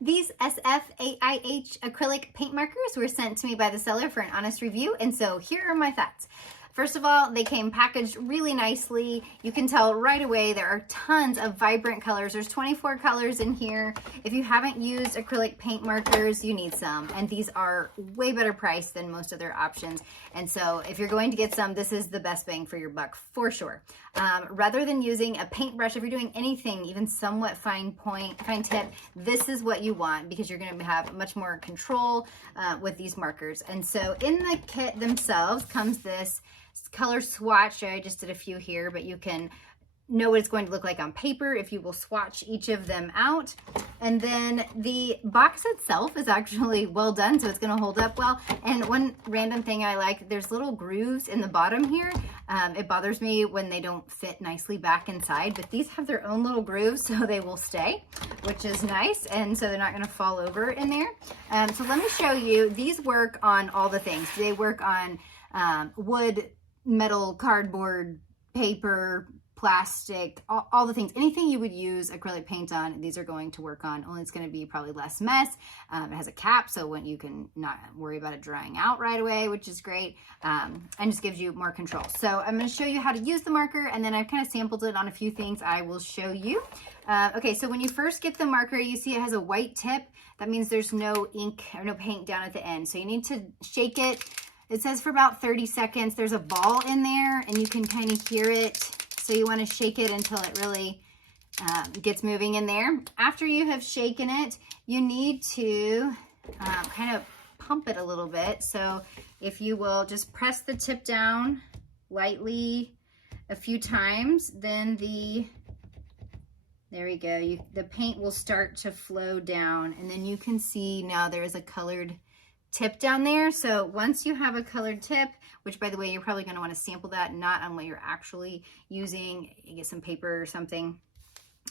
These SFAIH acrylic paint markers were sent to me by the seller for an honest review, and so here are my thoughts. First of all, they came packaged really nicely. You can tell right away there are tons of vibrant colors. There's 24 colors in here. If you haven't used acrylic paint markers, you need some. And these are way better priced than most of their options. And so if you're going to get some, this is the best bang for your buck for sure. Rather than using a paintbrush, if you're doing anything, even somewhat fine tip, this is what you want because you're going to have much more control with these markers. And so in the kit themselves comes this color swatch. I just did a few here, but you can know what it's going to look like on paper if you will swatch each of them out. And then the box itself is actually well done, so it's going to hold up well. And one random thing I like, there's little grooves in the bottom here. It bothers me when they don't fit nicely back inside, but these have their own little grooves so they will stay, which is nice, and so they're not going to fall over in there. So let me show you. These work on all the things. They work on wood, metal, cardboard, paper, plastic, all the things. Anything you would use acrylic paint on, these are going to work on, only it's going to be probably less mess. It has a cap, so when you can not worry about it drying out right away, which is great, and just gives you more control. So I'm going to show you how to use the marker, and then I've kind of sampled it on a few things I will show you. Okay, so when you first get the marker, you see it has a white tip. That means there's no ink or no paint down at the end. So you need to shake it. It says for about 30 seconds. There's a ball in there, and you can kind of hear it. So you want to shake it until it really gets moving in there. After you have shaken it, you need to kind of pump it a little bit. So if you will just press the tip down lightly a few times, then there we go. The paint will start to flow down, and then you can see now there is a colored tip down there. So once you have a colored tip, which by the way, you're probably going to want to sample that, not on what you're actually using. You get some paper or something.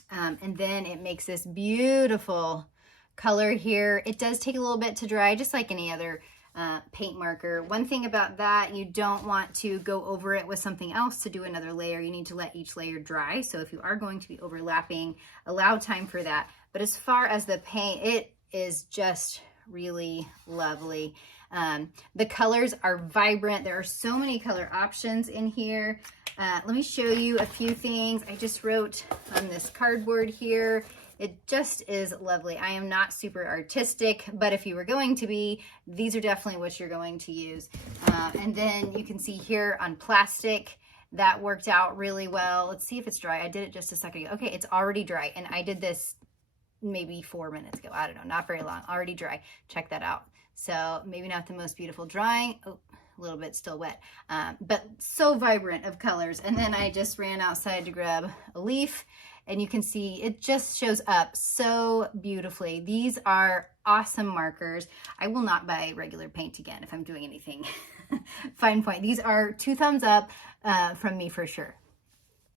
And then it makes this beautiful color here. It does take a little bit to dry, just like any other paint marker. One thing about that, you don't want to go over it with something else to do another layer. You need to let each layer dry. So if you are going to be overlapping, allow time for that. But as far as the paint, it is just really lovely. The colors are vibrant. There are so many color options in here. Let me show you a few things. I just wrote on this cardboard here. It just is lovely. I am not super artistic, but if you were going to be, these are definitely what you're going to use. And then you can see here on plastic, that worked out really well. Let's see if it's dry. I did it just a second ago. Okay, it's already dry, and I did this maybe 4 minutes ago. I don't know, not very long, already dry. Check that out. So maybe not the most beautiful drying. Oh, a little bit still wet, but so vibrant of colors. And then I just ran outside to grab a leaf, and you can see it just shows up so beautifully. These are awesome markers. I will not buy regular paint again if I'm doing anything fine point. These are 2 thumbs up from me for sure.